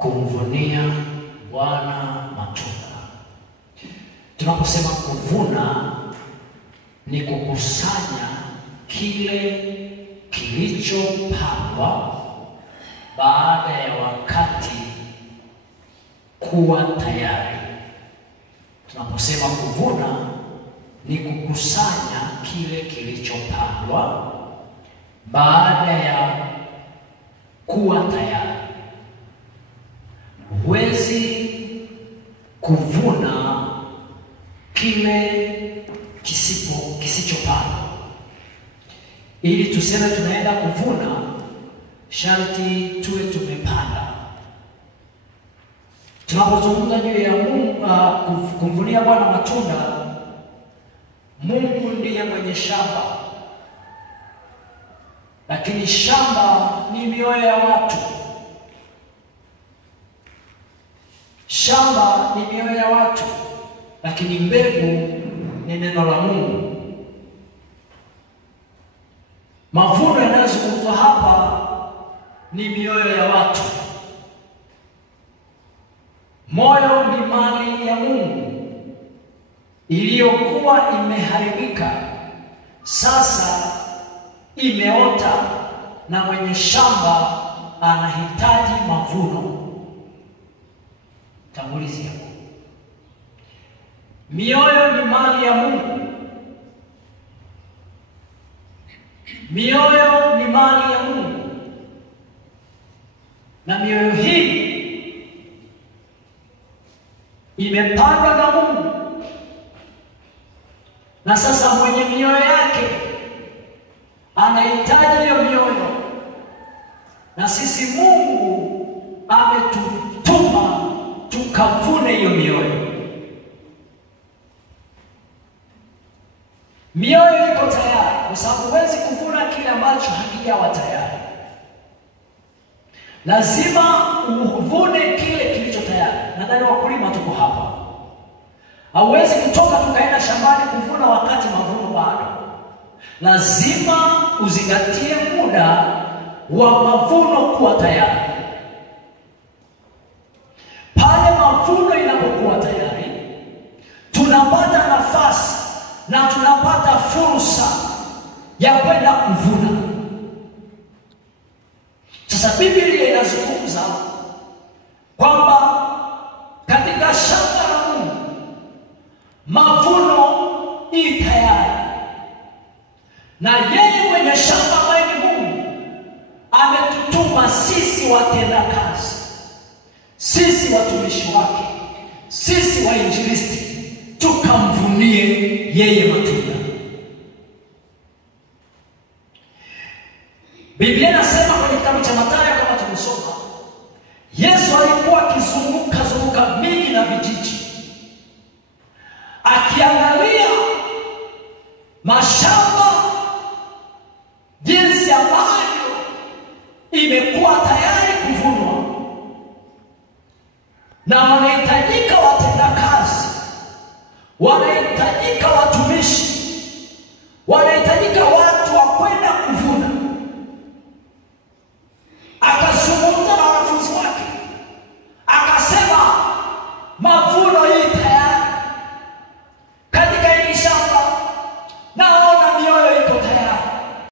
kumvunia Bwana matunda. Tunaposema kuvuna ni kukusanya kile kilichopandwa baada ya wakati kuwa tayari. Tunaposema kuvuna ni kukusanya kile kilichopandwa baada ya kuwa tayari. Huwezi kuvuna kile kisichopandwa. Ili tuseme tunaenda kuvuna, sharti tuwe tumepanda. Tunapozungumza juu ya kumvunia Bwana matunda, Mungu ndiye mwenye shamba, lakini shamba ni mioyo ya watu. Shamba ni mioyo ya watu, lakini mbegu ni neno la Mungu. Mavuno yanayozungumzwa hapa ni mioyo ya watu. Moyo ni mali ya Mungu iliyokuwa imeharibika, sasa imeota, na mwenye shamba anahitaji mavuno. Tangulizi hapo. Mioyo ni mali ya Mungu. Mioyo ni mali ya Mungu, na mioyo hii imepandwa na Mungu, na sasa mwenye mioyo yake anahitaji hiyo mioyo, na sisi Mungu ametutuma tukavune hiyo mioyo. Mioyo iko tayari, kwa sababu huwezi kuvuna kile ambacho hakijawa tayari. Lazima uvune kile kilicho tayari. Nadhani wakulima tuko hapa. Hauwezi kutoka tukaenda shambani kuvuna wakati mavuno bado. Lazima uzingatie muda wa mavuno kuwa tayari. Pale mavuno inapokuwa tayari, tunapata nafasi na tunapata fursa ya kwenda kuvuna. Sasa Biblia inazungumza kwamba katika shamba la Mungu mavuno ni tayari, na yeye mwenye shamba ambaye ni Mungu ametutuma sisi watenda kazi, sisi watumishi wake, sisi wainjilisti, tukamvunie yeye matunda. Biblia inasema kwenye kitabu cha Mathayo, kama tumesoma, Yesu alikuwa akizunguka miji na vijiji, akiangalia mashamba jinsi ambavyo imekuwa tayari kuvunwa, na wanahitajika watenda kazi, wanahitajika